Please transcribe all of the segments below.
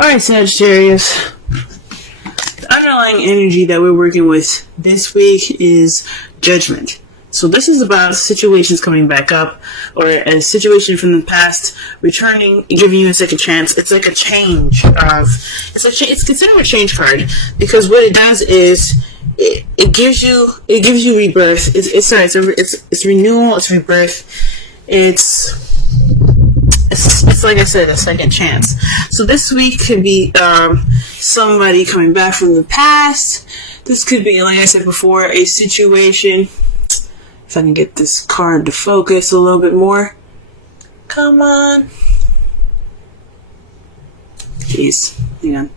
Alright, Sagittarius. The underlying energy that we're working with this week is judgment. So this is about situations coming back up, or a situation from the past returning, giving you a second chance. It's like a change of, it's considered a change card, because what it does is it gives you rebirth. It's renewal. It's rebirth. It's like I said, a second chance. So this week could be somebody coming back from the past. This could be, like I said before, a situation. If I can get this card to focus a little bit more. Come on. Jeez. Hang on.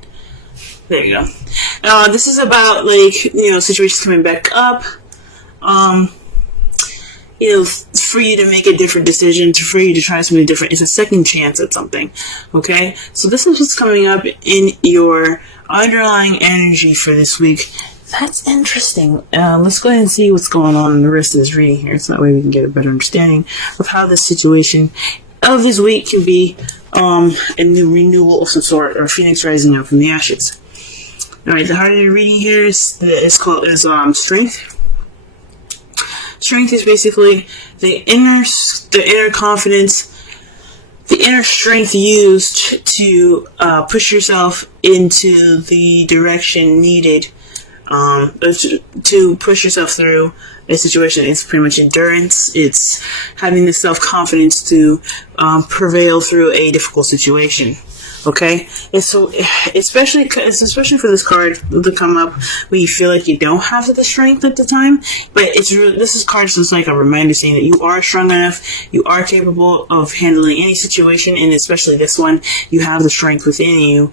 There you go. This is about, situations coming back up. For you to make a different decision, for you to try something different. It's a second chance at something. Okay? So this is what's coming up in your underlying energy for this week. That's interesting. Let's go ahead and see what's going on in the rest of this reading here, so that way we can get a better understanding of how this situation of this week can be a new renewal of some sort, or phoenix rising up from the ashes. Alright, the heart of the reading here is strength. Strength is basically the inner confidence, the inner strength used to push yourself into the direction needed, to push yourself through a situation. It's pretty much endurance. It's having the self-confidence to prevail through a difficult situation. Okay, and so especially for this card to come up when you feel like you don't have the strength at the time, but this is card just like a reminder saying that you are strong enough, you are capable of handling any situation, and especially this one, you have the strength within you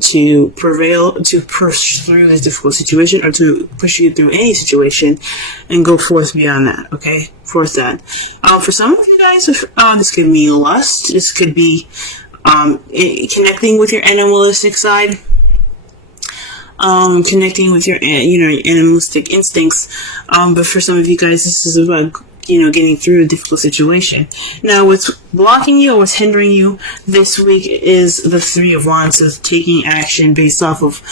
to prevail, to push through this difficult situation, or to push you through any situation and go forth beyond that. Okay, forth that. For some of you guys, this could mean lust. This could be connecting with your animalistic side, connecting with your animalistic instincts. But for some of you guys, this is about getting through a difficult situation. Now, what's blocking you or what's hindering you this week is the Three of Wands, of taking action based off of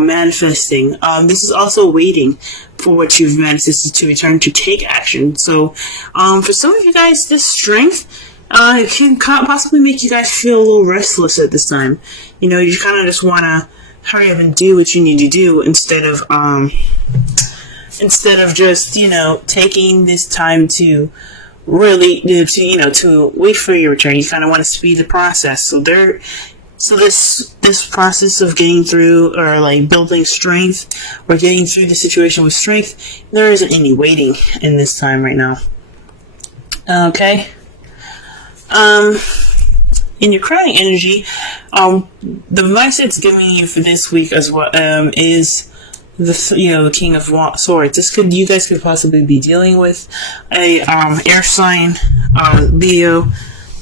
manifesting. This is also waiting for what you've manifested to return, to take action. So, for some of you guys, this strength. It can possibly make you guys feel a little restless at this time. You kind of just want to hurry up and do what you need to do instead of just, taking this time to really, to wait for your return. You kind of want to speed the process. So this process of getting through, or building strength, or getting through the situation with strength, there isn't any waiting in this time right now. Okay? In your crowning energy, the advice it's giving you for this week as well, is the King of Swords. You guys could possibly be dealing with a air sign,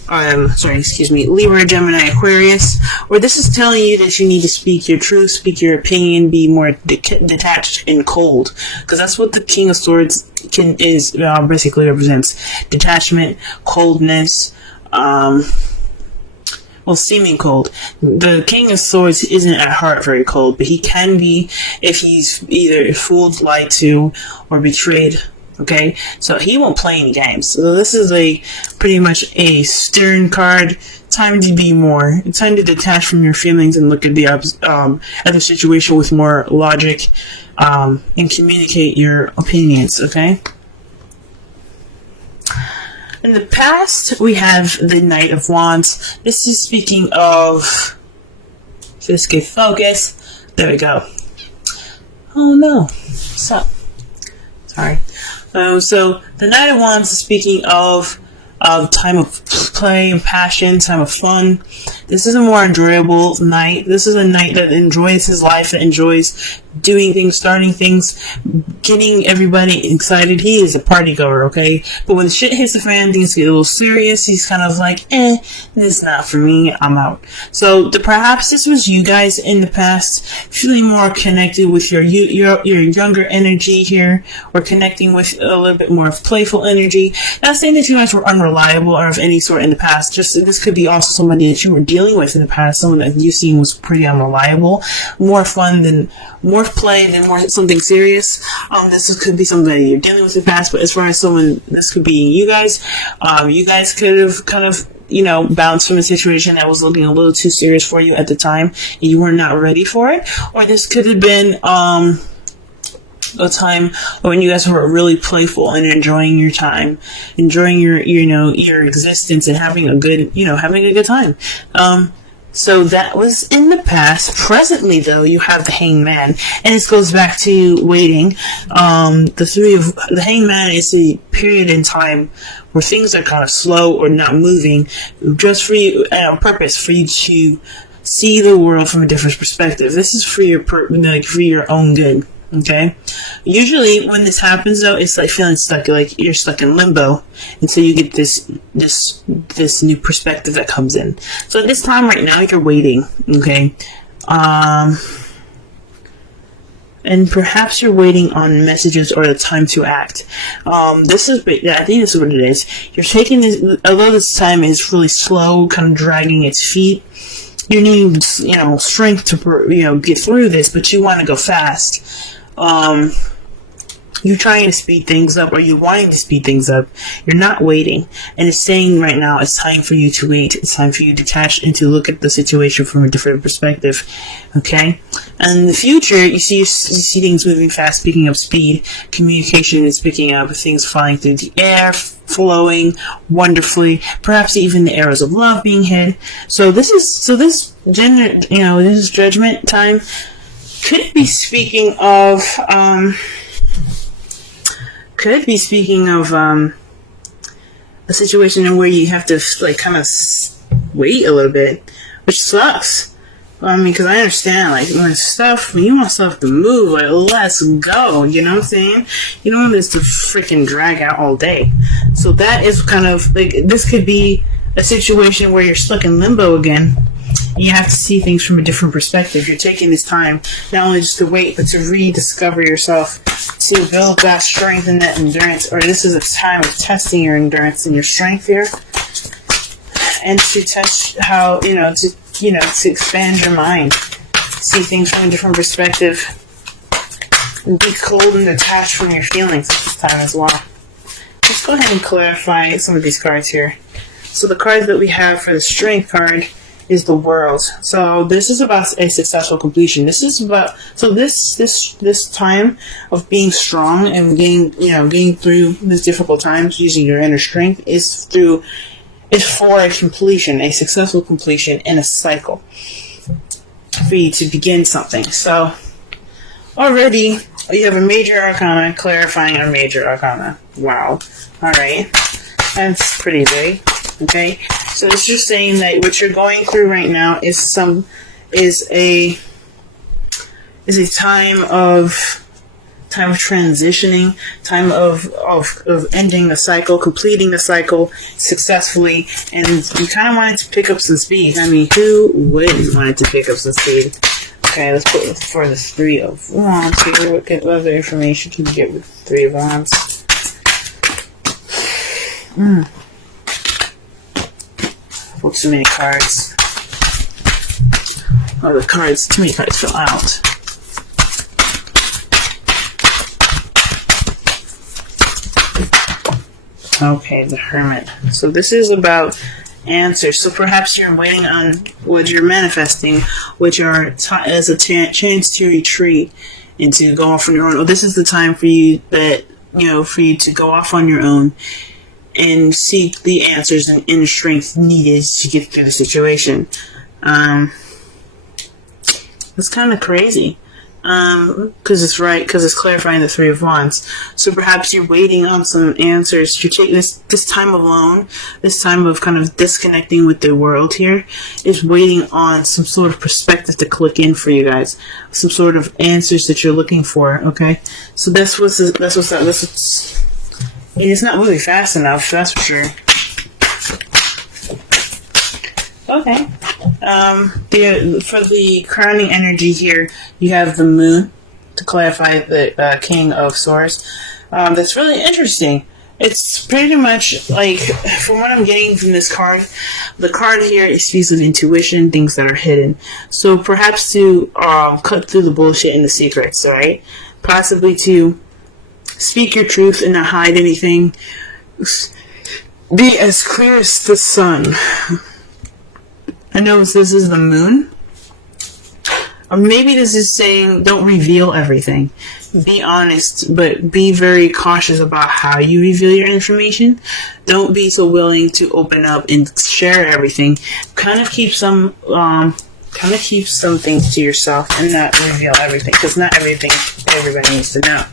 Libra, Gemini, Aquarius, or this is telling you that you need to speak your truth, speak your opinion, be more detached and cold, because that's what the King of Swords basically represents: detachment, coldness. Seeming cold. The King of Swords isn't at heart very cold, but he can be if he's either fooled, lied to, or betrayed. Okay, so he won't play any games. So this is pretty much a stern card. Time to be more. It's time to detach from your feelings and look at the situation with more logic, and communicate your opinions. Okay. In the past, we have the Knight of Wands. This is speaking of... Just get focus. There we go. Oh no. Sorry. So, the Knight of Wands is speaking of time of play and passion, time of fun. This is a more enjoyable night. This is a night that enjoys his life, that enjoys doing things, starting things, getting everybody excited. He is a party goer, okay? But when shit hits the fan, things get a little serious. He's kind of like, this is not for me. I'm out. So perhaps this was you guys in the past, feeling more connected with your younger energy here, or connecting with a little bit more of playful energy. Not saying that you guys were unreliable or of any sort in the past. Just this could be also somebody that you were dealing with in the past, someone that you seen was pretty unreliable, more play than more something serious. This could be somebody you're dealing with in the past, but as far as someone, this could be you guys. You guys could have kind of, bounced from a situation that was looking a little too serious for you at the time, and you were not ready for it. Or this could have been a time when you guys were really playful and enjoying your time, enjoying your existence, and having a good time. So that was in the past. Presently, though, you have the Hanged Man, and this goes back to waiting. The Hanged Man is a period in time where things are kind of slow or not moving, just for you, on purpose, for you to see the world from a different perspective. This is for your own good. Okay. Usually, when this happens, though, it's like feeling stuck, like you're stuck in limbo until you get this new perspective that comes in. So at this time right now, you're waiting. Okay. And perhaps you're waiting on messages or the time to act. I think this is what it is. You're taking this, although this time is really slow, kind of dragging its feet. You need, strength to, get through this, but you want to go fast. You're trying to speed things up, or you're wanting to speed things up. You're not waiting. And it's saying right now, it's time for you to wait. It's time for you to detach and to look at the situation from a different perspective. Okay? And in the future, you see things moving fast, picking up speed. Communication is picking up, things flying through the air, flowing wonderfully. Perhaps even the arrows of love being hit. So this judgment time could be speaking of a situation where you have to kind of wait a little bit, which sucks. Because I understand, when you want stuff to move, let's go, you know what I'm saying? You don't want this to freaking drag out all day. So that is kind of, this could be a situation where you're stuck in limbo again. You have to see things from a different perspective. You're taking this time, not only just to wait, but to rediscover yourself, to build that strength and that endurance. Or this is a time of testing your endurance and your strength here. And to test how, to expand your mind, see things from a different perspective, and be cold and detached from your feelings at this time as well. Let's go ahead and clarify some of these cards here. So the cards that we have for the Strength card is the World. So this is about a successful completion. This is about, so this time of being strong and getting through these difficult times using your inner strength is for a completion, a successful completion in a cycle, for you to begin something. So already you have a major arcana clarifying a major arcana. Wow. Alright. That's pretty big. Okay. So it's just saying that what you're going through right now is a time of transitioning, time of ending the cycle, completing the cycle successfully, and you kind of wanted to pick up some speed. I mean, who wouldn't want to pick up some speed? Okay, let's put it for the Three of Wands here. What other information can you get with Three of Wands? Pulled too many cards. Oh, too many cards fell out. Okay, the Hermit. So this is about answers. So perhaps you're waiting on what you're manifesting, which are as a chance to retreat and to go off on your own. Or this is the time for you for you to go off on your own and seek the answers and inner strength needed to get through the situation. It's kind of crazy. because it's right, because it's clarifying the Three of Wands. So perhaps you're waiting on some answers. You take this time alone, this time of kind of disconnecting with the world here, is waiting on some sort of perspective to click in for you guys, some sort of answers that you're looking for. Okay, so that's what's it's not moving fast enough, that's for sure. Okay. For the crowning energy here, you have the moon to clarify the King of Swords. That's really interesting. It's pretty much like, from what I'm getting from this card, the card here speaks of intuition, things that are hidden. So perhaps to cut through the bullshit and the secrets, right? Possibly to speak your truth and not hide anything. Be as clear as the sun. I know this is the moon. Or maybe this is saying don't reveal everything. Be honest, but be very cautious about how you reveal your information. Don't be so willing to open up and share everything. Kind of keep some things to yourself and not reveal everything, because not everything everybody needs to know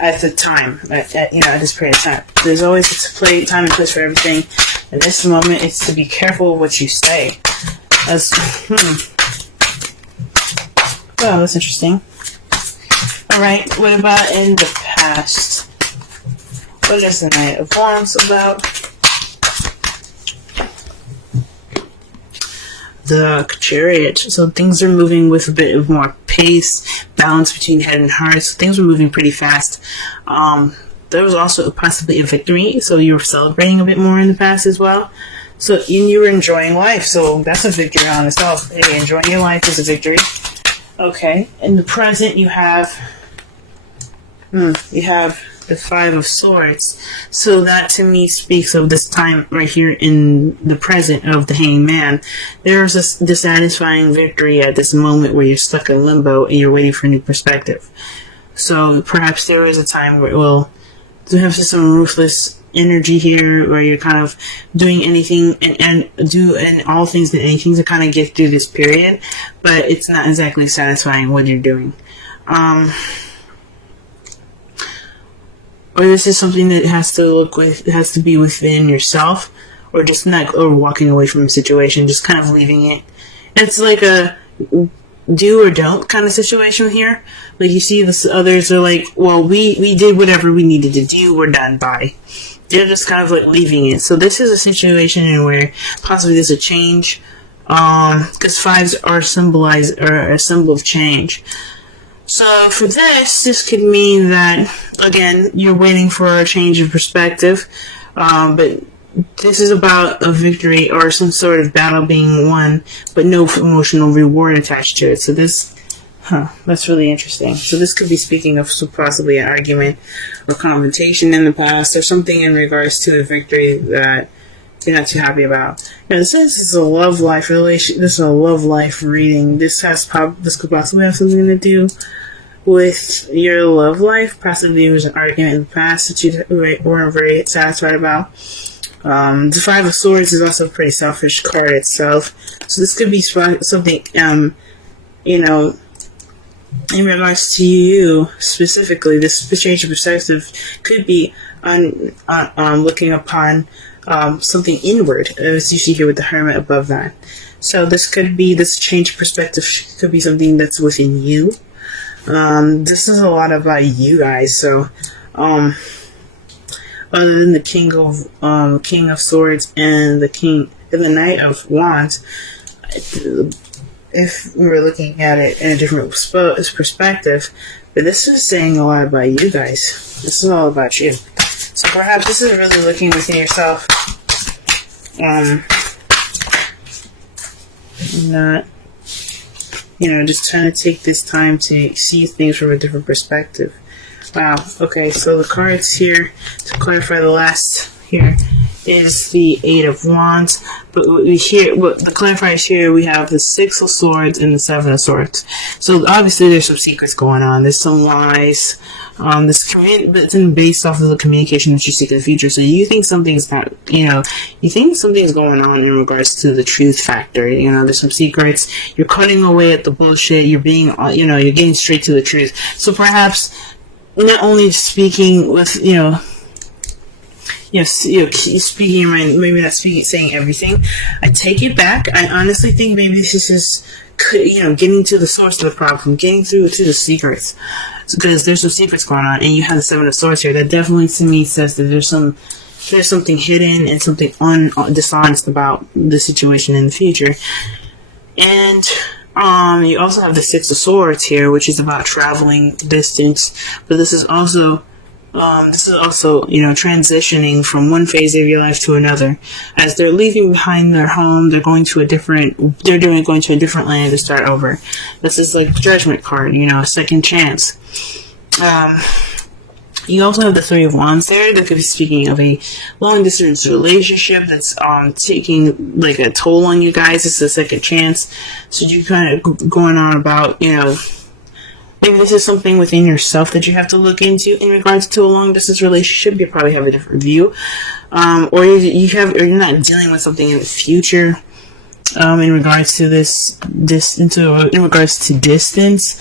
at the time. At this period of time, there's always a time and place for everything. In this moment, it's to be careful of what you say. Oh, that's interesting. Alright, what about in the past? What is the Knight of Wands about? The Chariot. So things are moving with a bit of more pace, balance between head and heart. So things were moving pretty fast. There was also possibly a victory, so you were celebrating a bit more in the past as well. So you were enjoying life, so that's a victory on itself. Hey, enjoying your life is a victory. Okay, in the present you have the Five of Swords. So that to me speaks of this time right here in the present of the Hanged Man. There's a dissatisfying victory at this moment where you're stuck in limbo and you're waiting for a new perspective. So perhaps there is a time where it will have some ruthless energy here where you're kind of doing anything and all things and anything to kind of get through this period, but it's not exactly satisfying what you're doing. Or this is something that has to be within yourself, or just or walking away from a situation, just kind of leaving it. It's like a do or don't kind of situation here. Like you see this, others are like, well, we did whatever we needed to do, we're done, bye. They're just kind of like leaving it. So this is a situation in where possibly there's a change, because fives are a symbol of change. So for this could mean that, again, you're waiting for a change of perspective, but this is about a victory or some sort of battle being won, but no emotional reward attached to it. So that's really interesting. So this could be speaking of possibly an argument or confrontation in the past, or something in regards to a victory that you're not too happy about. Now, this is a love life relation. This is a love life reading. This could possibly have something to do with your love life. Possibly there was an argument in the past that you weren't very satisfied about. The Five of Swords is also a pretty selfish card itself. So this could be something, in regards to you specifically. This change of perspective could be on looking upon something inward, as you see here with the Hermit above that. So this change of perspective could be something that's within you. This is a lot about you guys. So other than the King of Swords and the Knight of Wands, if we were looking at it in a different perspective, but this is saying a lot about you guys. This is all about you. So perhaps this is really looking within yourself. Not, just trying to take this time to see things from a different perspective. Wow. Okay, so the cards here, to clarify the last here, is the Eight of Wands. But the clarifiers here, we have the Six of Swords and the Seven of Swords. So obviously there's some secrets going on. There's some lies. But it's based off of the communication that you seek in the future. So you think something's not, you think something's going on in regards to the truth factor. There's some secrets. You're cutting away at the bullshit. You're being, you're getting straight to the truth. So perhaps not only speaking with, speaking your mind, maybe not saying everything. I take it back. I honestly think maybe this is just, getting to the source of the problem, getting through to the secrets. Because there's some secrets going on, and you have the Seven of Swords here. That definitely, to me, says that there's something hidden and something dishonest about the situation in the future. And you also have the Six of Swords here, which is about traveling distance. But this is also transitioning from one phase of your life to another. As they're leaving behind their home, they're going to a different land to start over. This is like the Judgment card, a second chance. You also have the Three of Wands there. That could be speaking of a long distance relationship that's taking like a toll on you guys. It's a second chance. So you kind of going on about, maybe this is something within yourself that you have to look into in regards to a long distance relationship. You probably have a different view, or you're not dealing with something in the future. In regards to in regards to distance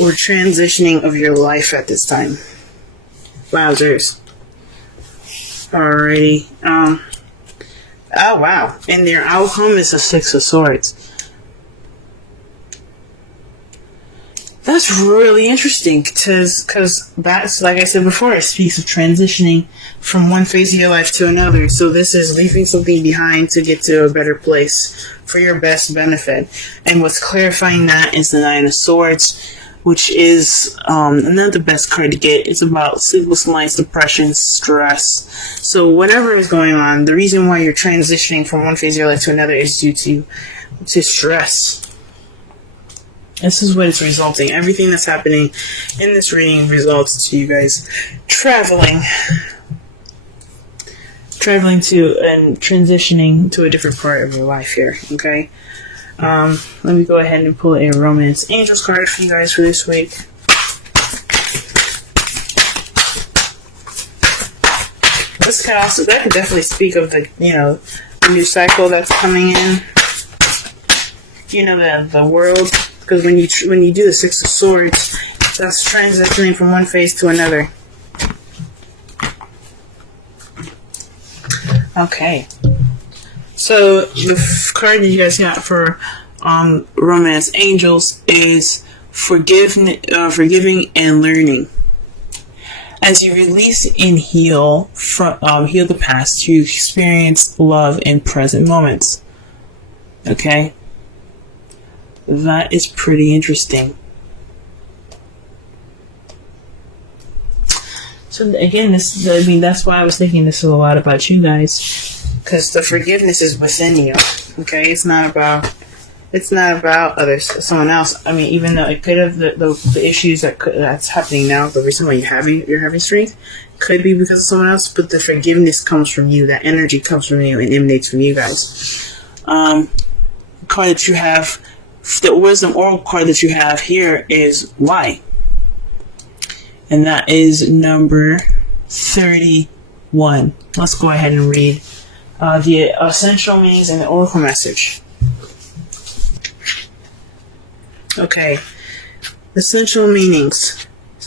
or transitioning of your life at this time. Wowzers. Alrighty. Oh wow. And their outcome is the Six of Swords. That's really interesting because that's, like I said before, it speaks of transitioning from one phase of your life to another. So this is leaving something behind to get to a better place for your best benefit. And what's clarifying that is the Nine of Swords, which is not the best card to get. It's about sleepless nights, depression, stress. So whatever is going on, the reason why you're transitioning from one phase of your life to another is due to stress. This is what it's resulting. Everything that's happening in this reading results to you guys traveling to and transitioning to a different part of your life here. Okay. Let me go ahead and pull a Romance Angels card for you guys for this week. That could definitely speak of the the new cycle that's coming in. The world. Because when you do the Six of Swords, that's transitioning from one phase to another. Okay. So the card that you guys got for Romance Angels is forgiving and learning. As you release and heal the past, you experience love in present moments. Okay. That is pretty interesting. So again, that's why I was thinking this is a lot about you guys, because the forgiveness is within you. Okay, it's not about someone else. I mean, even though it could have the issues that's happening now, the reason why you're having strength could be because of someone else, but the forgiveness comes from you. That energy comes from you and emanates from you guys. The card that you have. The wisdom oracle card that you have here is why. And that is number 31. Let's go ahead and read the essential meanings and the oracle message. Okay. Essential meanings.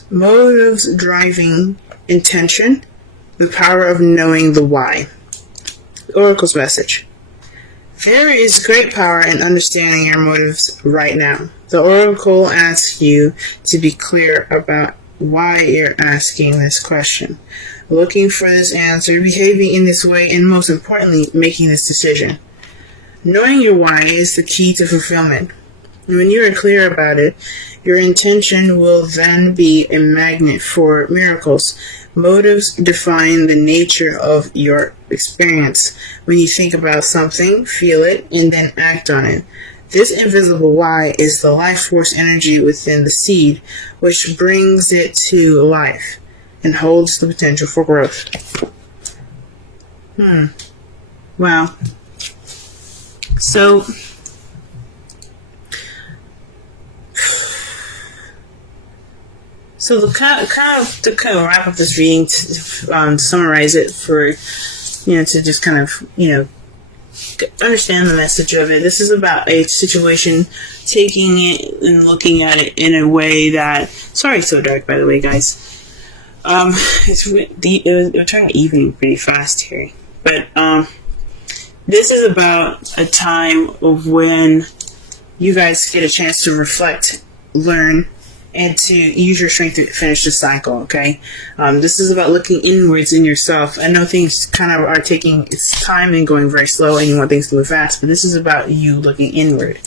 Motives driving intention. The power of knowing the why. The oracle's message. There is great power in understanding your motives right now. The oracle asks you to be clear about why you're asking this question, looking for this answer, behaving in this way, and most importantly, making this decision. Knowing your why is the key to fulfillment. When you are clear about it, your intention will then be a magnet for miracles. Motives define the nature of your experience. When you think about something, feel it, and then act on it. This invisible why is the life force energy within the seed, which brings it to life and holds the potential for growth. Wow. So, to kind of wrap up this reading, to summarize it for, to just kind of, understand the message of it. This is about a situation, taking it and looking at it in a way that, sorry it's so dark by the way guys, it was turning evening pretty fast here, but this is about a time of when you guys get a chance to reflect, learn, and to use your strength to finish the cycle, okay? This is about looking inwards in yourself. I know things kind of are taking its time and going very slow and you want things to move fast, but this is about you looking inward.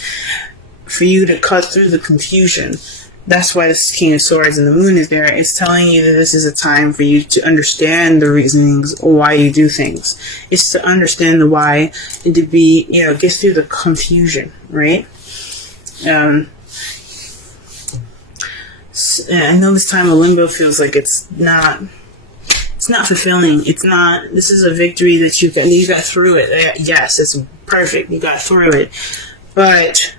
For you to cut through the confusion. That's why this King of Swords and the Moon is there. It's telling you that this is a time for you to understand the reasonings why you do things. It's to understand the why and to be, get through the confusion, right? I know this time of limbo feels like it's not fulfilling. This is a victory that you got through it. Yes, it's perfect. You got through it. But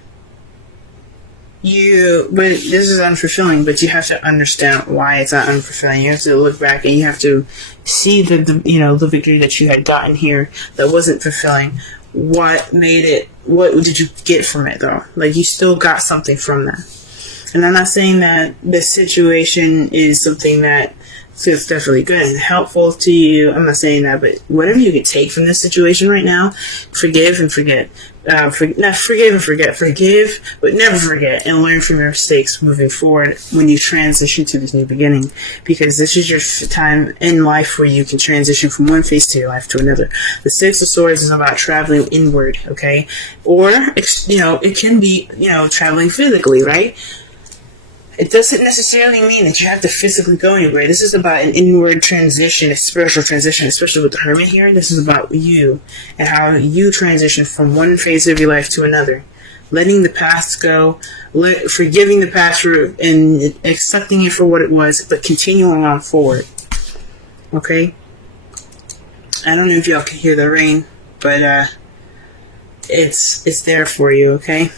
this is unfulfilling, but you have to understand why it's not unfulfilling. You have to look back and you have to see the victory that you had gotten here that wasn't fulfilling. What made it, what did you get from it though? Like, you still got something from that. And I'm not saying that this situation is something that feels definitely good and helpful to you. I'm not saying that, but whatever you can take from this situation right now, forgive and forget. Forgive and forget. Forgive, but never forget, and learn from your mistakes moving forward when you transition to this new beginning. Because this is your time in life where you can transition from one phase to your life to another. The Six of Swords is about traveling inward, okay? Or, it can be, traveling physically, right? It doesn't necessarily mean that you have to physically go anywhere. This is about an inward transition, a spiritual transition, especially with the Hermit here. This is about you and how you transition from one phase of your life to another. Letting the past go, forgiving the past and accepting it for what it was, but continuing on forward. Okay? I don't know if y'all can hear the rain, but it's there for you, okay?